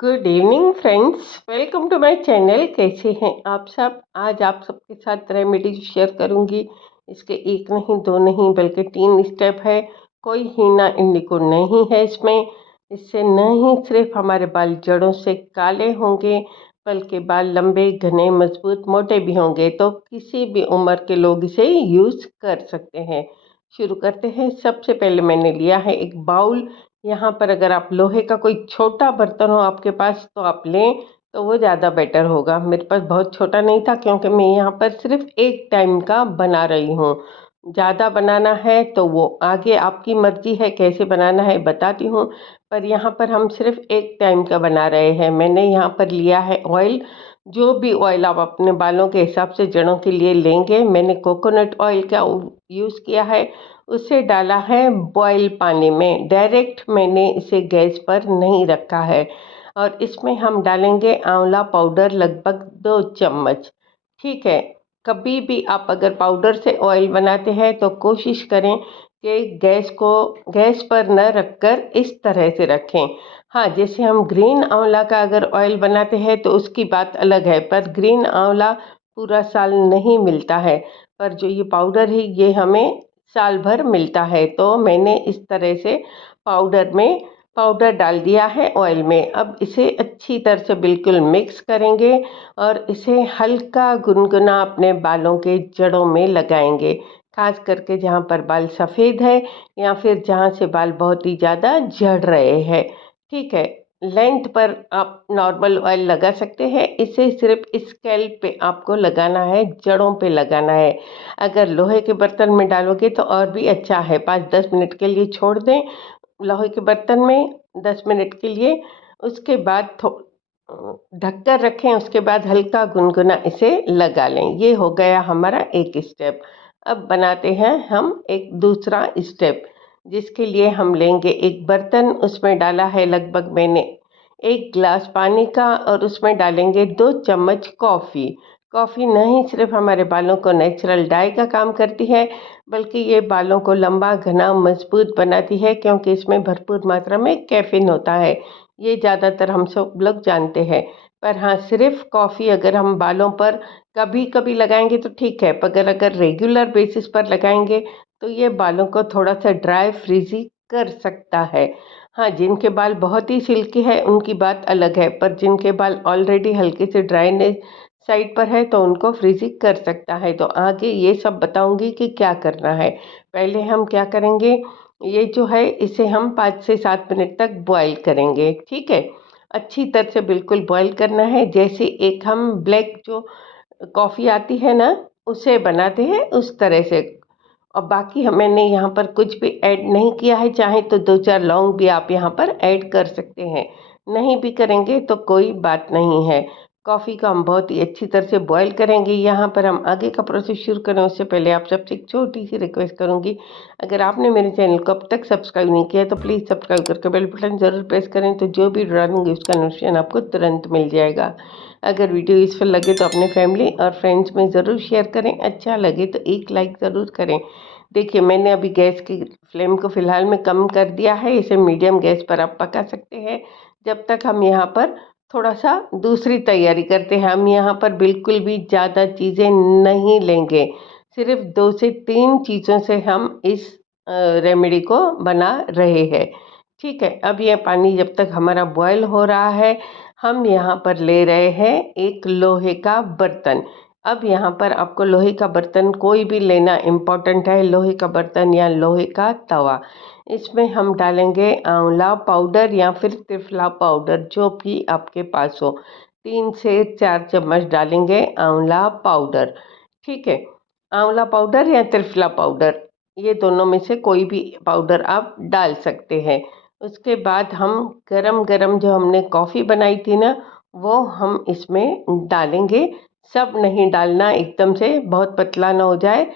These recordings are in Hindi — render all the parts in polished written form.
Good evening friends, welcome to my channel. कैसे हैं आप सब? आज आप सबके साथ रेमेडी शेयर करूंगी। इसके एक नहीं दो नहीं बल्कि 3 स्टेप है। कोई हीना इंडिको नहीं है इसमें। इससे न ही सिर्फ हमारे बाल जड़ों से काले होंगे बल्कि बाल लंबे घने मजबूत मोटे भी होंगे। तो किसी भी उम्र के लोग इसे यूज़ कर सकते हैं। शुरू करते हैं। सबसे पहले मैंने लिया है एक बाउल। यहाँ पर अगर आप लोहे का कोई छोटा बर्तन हो आपके पास तो आप लें, तो वो ज़्यादा बेटर होगा। मेरे पास बहुत छोटा नहीं था क्योंकि मैं यहाँ पर सिर्फ एक टाइम का बना रही हूँ। ज़्यादा बनाना है तो वो आगे आपकी मर्जी है, कैसे बनाना है बताती हूँ। पर यहाँ पर हम सिर्फ एक टाइम का बना रहे हैं। मैंने यहाँ पर लिया है ऑयल। जो भी ऑयल आप अपने बालों के हिसाब से जड़ों के लिए लेंगे। मैंने कोकोनट ऑयल का यूज़ किया है। उसे डाला है बॉयल पानी में, डायरेक्ट मैंने इसे गैस पर नहीं रखा है। और इसमें हम डालेंगे आंवला पाउडर लगभग 2 चम्मच। ठीक है। कभी भी आप अगर पाउडर से ऑयल बनाते हैं तो कोशिश करें कि गैस पर न रखकर इस तरह से रखें। हाँ, जैसे हम ग्रीन आंवला का अगर ऑयल बनाते हैं तो उसकी बात अलग है, पर ग्रीन आंवला पूरा साल नहीं मिलता है। पर जो ये पाउडर है ये हमें साल भर मिलता है। तो मैंने इस तरह से पाउडर डाल दिया है ऑयल में। अब इसे अच्छी तरह से बिल्कुल मिक्स करेंगे और इसे हल्का गुनगुना अपने बालों के जड़ों में लगाएंगे। खास करके जहाँ पर बाल सफ़ेद है या फिर जहाँ से बाल बहुत ही ज़्यादा झड़ रहे हैं। ठीक है। लेंथ पर आप नॉर्मल ऑयल लगा सकते हैं। इसे सिर्फ स्कैल्प पे आपको लगाना है, जड़ों पे लगाना है। अगर लोहे के बर्तन में डालोगे तो और भी अच्छा है। 5-10 मिनट के लिए छोड़ दें लोहे के बर्तन में, 10 मिनट के लिए। उसके बाद ढक कर रखें। उसके बाद हल्का गुनगुना इसे लगा लें। ये हो गया हमारा एक स्टेप। अब बनाते हैं हम एक दूसरा स्टेप, जिसके लिए हम लेंगे एक बर्तन। उसमें डाला है लगभग मैंने 1 गिलास पानी का, और उसमें डालेंगे 2 चम्मच कॉफ़ी। कॉफ़ी नहीं सिर्फ हमारे बालों को नेचुरल डाई का काम करती है, बल्कि ये बालों को लंबा घना मजबूत बनाती है, क्योंकि इसमें भरपूर मात्रा में कैफीन होता है। ये ज़्यादातर हम सब लोग जानते हैं। पर हाँ, सिर्फ कॉफ़ी अगर हम बालों पर कभी कभी लगाएंगे तो ठीक है, पर अगर रेगुलर बेसिस पर लगाएंगे तो ये बालों को थोड़ा सा ड्राई फ्रीजी कर सकता है। हाँ, जिनके बाल बहुत ही सिल्की है उनकी बात अलग है, पर जिनके बाल ऑलरेडी हल्के से ड्राईनेस साइड पर है तो उनको फ्रीजी कर सकता है। तो आगे ये सब बताऊंगी कि क्या करना है। पहले हम क्या करेंगे, ये जो है इसे हम 5 से 7 मिनट तक बॉईल करेंगे। ठीक है। अच्छी तरह से बिल्कुल बॉईल करना है, जैसे एक हम ब्लैक जो कॉफ़ी आती है ना, उसे बनाते हैं उस तरह से। और बाकी मैंने यहाँ पर कुछ भी ऐड नहीं किया है। चाहे तो 2-4 लौंग भी आप यहाँ पर ऐड कर सकते हैं, नहीं भी करेंगे तो कोई बात नहीं है। कॉफ़ी को हम बहुत ही अच्छी तरह से बॉईल करेंगे। यहाँ पर हम आगे का प्रोसेस शुरू करें उससे पहले आप सबसे एक छोटी सी रिक्वेस्ट करूँगी। अगर आपने मेरे चैनल को अब तक सब्सक्राइब नहीं किया है तो प्लीज़ सब्सक्राइब करके बेल बटन ज़रूर प्रेस करें, तो जो भी डालूंगी उसका नोटिफिकेशन आपको तुरंत मिल जाएगा। अगर वीडियो यूज़फुल लगे तो अपने फैमिली और फ्रेंड्स में ज़रूर शेयर करें। अच्छा लगे तो एक लाइक ज़रूर करें। देखिए, मैंने अभी गैस की फ्लेम को फ़िलहाल में कम कर दिया है। इसे मीडियम गैस पर आप पका सकते हैं। जब तक हम यहाँ पर थोड़ा सा दूसरी तैयारी करते हैं। हम यहाँ पर बिल्कुल भी ज़्यादा चीज़ें नहीं लेंगे। सिर्फ 2 से 3 चीज़ों से हम इस रेमेडी को बना रहे हैं। ठीक है। अब यह पानी जब तक हमारा बॉयल हो रहा है, हम यहाँ पर ले रहे हैं एक लोहे का बर्तन। अब यहाँ पर आपको लोहे का बर्तन कोई भी लेना इम्पोर्टेंट है, लोहे का बर्तन या लोहे का तवा। इसमें हम डालेंगे आंवला पाउडर या फिर त्रिफला पाउडर, जो भी आपके पास हो। 3 से 4 चम्मच डालेंगे आंवला पाउडर। ठीक है। आंवला पाउडर या त्रिफला पाउडर, ये दोनों में से कोई भी पाउडर आप डाल सकते हैं। उसके बाद हम गरम गरम जो हमने कॉफ़ी बनाई थी ना, वो हम इसमें डालेंगे। सब नहीं डालना एकदम से, बहुत पतला ना हो जाए।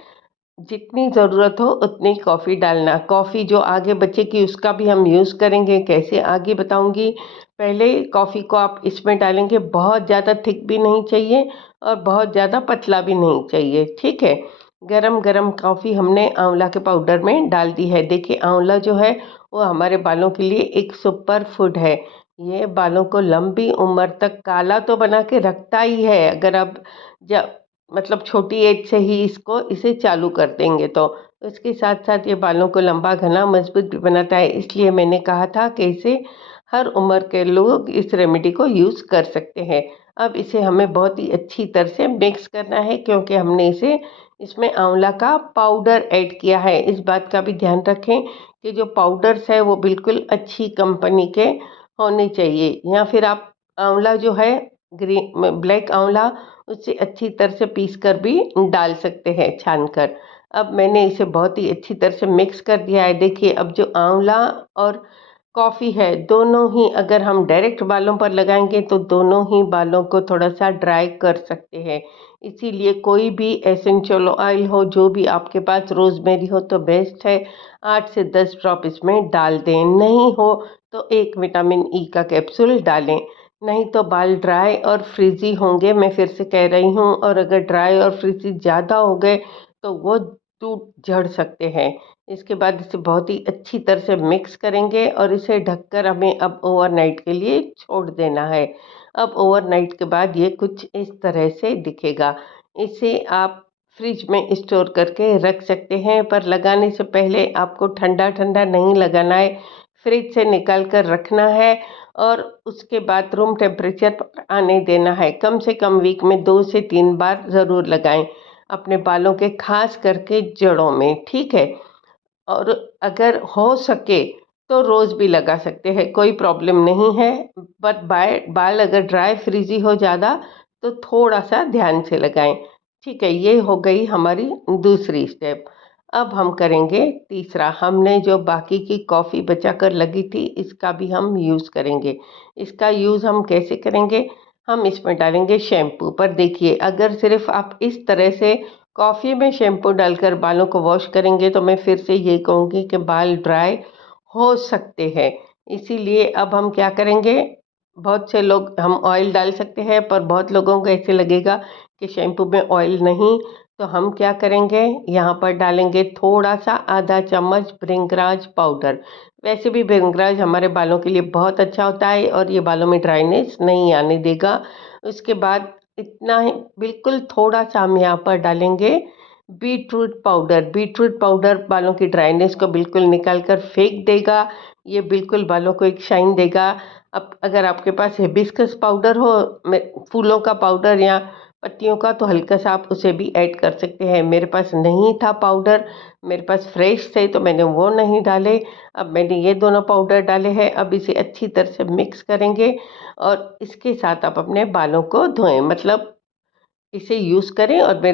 जितनी ज़रूरत हो उतनी कॉफ़ी डालना। कॉफ़ी जो आगे बचेगी उसका भी हम यूज़ करेंगे, कैसे आगे बताऊंगी। पहले कॉफ़ी को आप इसमें डालेंगे। बहुत ज़्यादा थिक भी नहीं चाहिए और बहुत ज़्यादा पतला भी नहीं चाहिए। ठीक है। गरम गरम कॉफ़ी हमने आंवला के पाउडर में डाल दी है। देखिए, आंवला जो है वो हमारे बालों के लिए एक सुपर फूड है। ये बालों को लंबी उम्र तक काला तो बना के रखता ही है, अगर आप जब मतलब छोटी एज से ही इसे चालू कर देंगे तो इसके साथ साथ ये बालों को लंबा घना मजबूत भी बनाता है। इसलिए मैंने कहा था कि इसे हर उम्र के लोग इस रेमेडी को यूज़ कर सकते हैं। अब इसे हमें बहुत ही अच्छी तरह से मिक्स करना है, क्योंकि हमने इसमें आंवला का पाउडर ऐड किया है। इस बात का भी ध्यान रखें कि जो पाउडर्स है वो बिल्कुल अच्छी कंपनी के होने चाहिए, या फिर आप आंवला जो है ग्रीन ब्लैक आंवला उसे अच्छी तरह से पीस कर भी डाल सकते हैं छान कर। अब मैंने इसे बहुत ही अच्छी तरह से मिक्स कर दिया है। देखिए, अब जो आंवला और कॉफ़ी है दोनों ही अगर हम डायरेक्ट बालों पर लगाएंगे तो दोनों ही बालों को थोड़ा सा ड्राई कर सकते हैं। इसीलिए कोई भी एसेंशियल ऑयल हो, जो भी आपके पास, रोज़मेरी हो तो बेस्ट है, 8 से 10 ड्रॉप इसमें डाल दें। नहीं हो तो एक विटामिन ई का कैप्सूल डालें, नहीं तो बाल ड्राई और फ्रिजी होंगे, मैं फिर से कह रही हूँ। और अगर ड्राई और फ्रिजी ज़्यादा हो गए तो वो टूट झड़ सकते हैं। इसके बाद इसे बहुत ही अच्छी तरह से मिक्स करेंगे और इसे ढककर हमें अब ओवरनाइट के लिए छोड़ देना है। अब ओवरनाइट के बाद ये कुछ इस तरह से दिखेगा। इसे आप फ्रिज में स्टोर करके रख सकते हैं, पर लगाने से पहले आपको ठंडा ठंडा नहीं लगाना है, फ्रिज से निकाल कर रखना है और उसके बाद रूम टेम्परेचर पर आने देना है। कम से कम वीक में 2 से 3 बार ज़रूर लगाएं अपने बालों के, खास करके जड़ों में, ठीक है। और अगर हो सके तो रोज़ भी लगा सकते हैं, कोई प्रॉब्लम नहीं है। पर बाल अगर ड्राई फ्रीजी हो ज़्यादा तो थोड़ा सा ध्यान से लगाएं। ठीक है, ये हो गई हमारी दूसरी स्टेप। अब हम करेंगे तीसरा। हमने जो बाकी की कॉफ़ी बचा कर लगी थी इसका भी हम यूज़ करेंगे। इसका यूज़ हम कैसे करेंगे, हम इसमें डालेंगे शैम्पू। पर देखिए, अगर सिर्फ आप इस तरह से कॉफ़ी में शैम्पू डालकर बालों को वॉश करेंगे तो मैं फिर से ये कहूँगी कि बाल ड्राई हो सकते हैं। इसीलिए अब हम क्या करेंगे, बहुत से लोग, हम ऑयल डाल सकते हैं पर बहुत लोगों को ऐसे लगेगा कि शैम्पू में ऑयल नहीं, तो हम क्या करेंगे, यहाँ पर डालेंगे थोड़ा सा आधा चम्मच भृंगराज पाउडर। वैसे भी भृंगराज हमारे बालों के लिए बहुत अच्छा होता है और ये बालों में ड्राइनेस नहीं आने देगा। उसके बाद इतना ही, बिल्कुल थोड़ा सा हम यहाँ पर डालेंगे बीटरूट पाउडर। बीटरूट पाउडर बालों की ड्राइनेस को बिल्कुल निकाल कर फेंक देगा, ये बिल्कुल बालों को एक शाइन देगा। अब अगर आपके पास हिबिस्कस पाउडर हो, फूलों का पाउडर या पत्तियों का, तो हल्का सा आप उसे भी ऐड कर सकते हैं। मेरे पास नहीं था पाउडर, मेरे पास फ्रेश थे तो मैंने वो नहीं डाले। अब मैंने ये दोनों पाउडर डाले हैं। अब इसे अच्छी तरह से मिक्स करेंगे और इसके साथ आप अपने बालों को धोएं, मतलब इसे यूज़ करें और मेरे